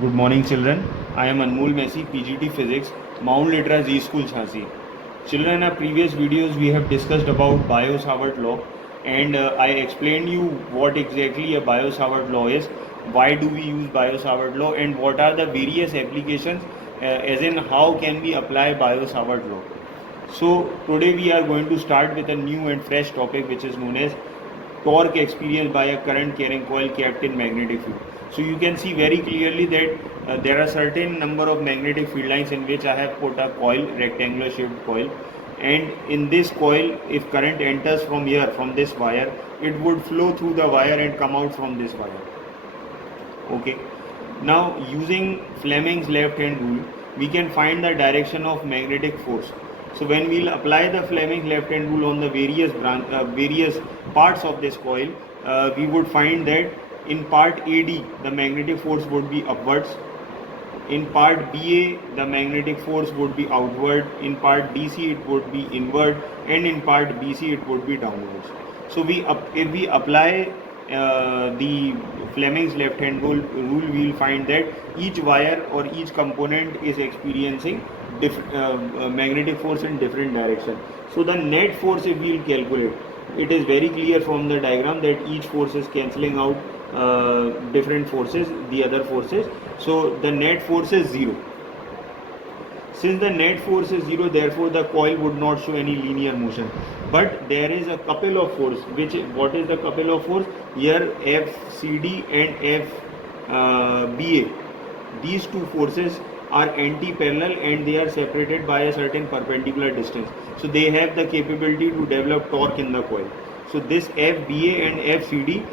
Good morning, children. I am Anmol Messi, PGT Physics, Mount Litra Z School, Jhansi. Children, in our previous videos, we have discussed about Biot-Savart law, and I explained you what exactly a Biot-Savart law is, why do we use Biot-Savart law, and what are the various applications, as in how can we apply Biot-Savart law. So today we are going to start with a new and fresh topic, which is known as torque experienced by a current carrying coil kept in magnetic field. So you can see very clearly that there are certain number of magnetic field lines in which I have put a coil, rectangular shaped coil, and in this coil, if current enters from here, from this wire, it would flow through the wire and come out from this wire. Okay. Now using Fleming's left hand rule, we can find the direction of magnetic force. So when we'll apply the Fleming's left hand rule on the various parts of this coil, we would find that in part AD the magnetic force would be upwards, in part BA the magnetic force would be outward, in part DC it would be inward, and in part BC it would be downwards. So if we apply the Fleming's left hand rule, we will find that each wire or each component is experiencing magnetic force in different direction. So the net force, if we will calculate, it is very clear from the diagram that each force is cancelling out different forces, the other forces. So the net force is 0. Since the net force is 0, therefore the coil would not show any linear motion. But there is a couple of force. What is the couple of force? Here FCD and FBA. These two forces are anti-parallel and they are separated by a certain perpendicular distance. So they have the capability to develop torque in the coil. So this FBA and FCD,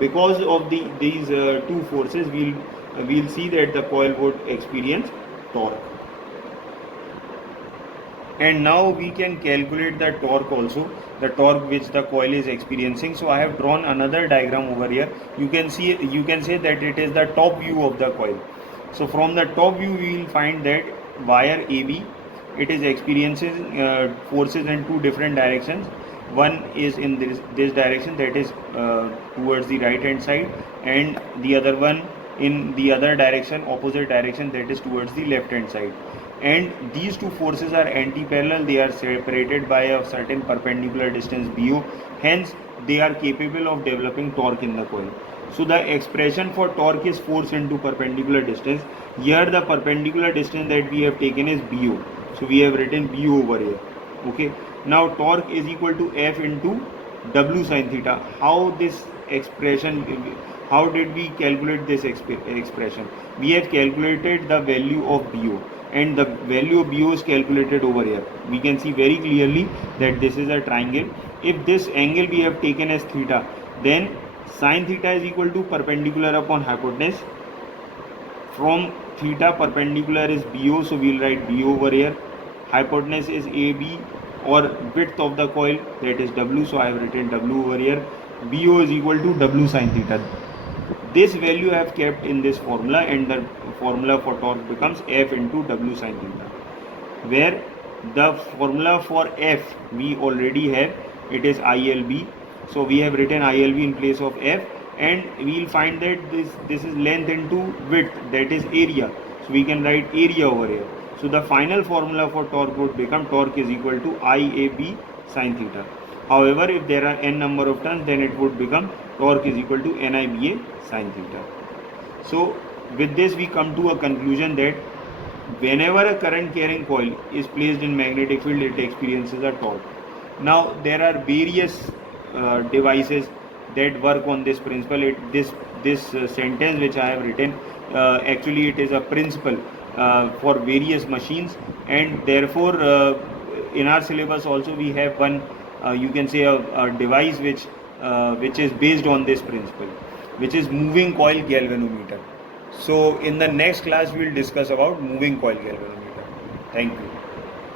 because of these two forces, we'll see that the coil would experience torque. And now we can calculate the torque also, the torque which the coil is experiencing. So I have drawn another diagram over here. You can say that it is the top view of the coil. So from the top view we will find that wire AB, it is experiencing forces in two different directions. One is in this direction, that is towards the right hand side, and the other one in the other direction, opposite direction, that is towards the left hand side. And these two forces are anti-parallel, they are separated by a certain perpendicular distance BO, hence they are capable of developing torque in the coil. So the expression for torque is force into perpendicular distance. Here the perpendicular distance that we have taken is BO. So we have written BO over here. Okay. Now torque is equal to F into W sin theta. How this expression, how did we calculate this expression? We have calculated the value of BO, and the value of BO is calculated over here. We can see very clearly that this is a triangle. If this angle we have taken as theta, then sin theta is equal to perpendicular upon hypotenuse. From theta, perpendicular is BO, so we will write BO over here. Hypotenuse is AB, or width of the coil, that is W, so I have written W over here. BO is equal to W sin theta. This value I have kept in this formula, and the formula for torque becomes F into W sin theta, where the formula for F we already have, it is ILB. So we have written ILB in place of F, and we will find that this is length into width, that is area. So we can write area over here. So the final formula for torque would become torque is equal to IAB sin theta. However, if there are n number of turns, then it would become torque is equal to NIBA sin theta. So with this we come to a conclusion that whenever a current carrying coil is placed in magnetic field, it experiences a torque. Now there are various devices that work on this principle. This sentence which I have written, actually it is a principle for various machines, and therefore in our syllabus also we have one, you can say a device which is based on this principle, which is moving coil galvanometer. So in the next class we will discuss about moving coil galvanometer. Thank you.